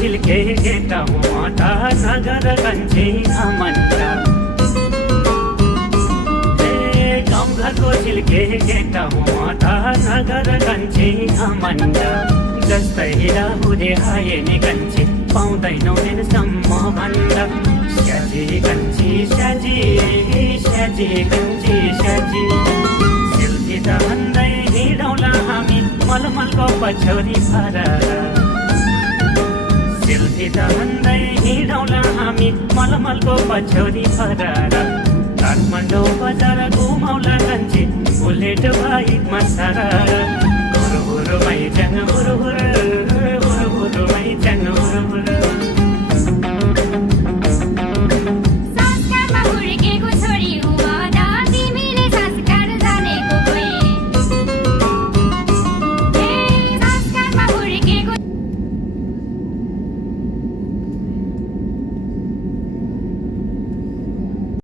झिल्के केटा मोटा नगर कन्छे घमण्ड गाउँघरको झिल्के केटा मोटा नगर कन्छे घमण्ड जस्तै हुँदै आए नि कन्छे पाउँदैनौ दिनसम्म भण्ड स्याजी कन्छी स्याजी स्याजी कन्छी स्याजी सेल्फी त भन्दै हिँडौला हामी मलमलको पछौरी फरर सेल्फी त भन्दै हिँडौला हामी मलमलको पछौरी फरर काठमाडौँ बजार घुमौला कन्छे बुलेट बाइकमा सरर हुरहुर मैजङ हुरहुर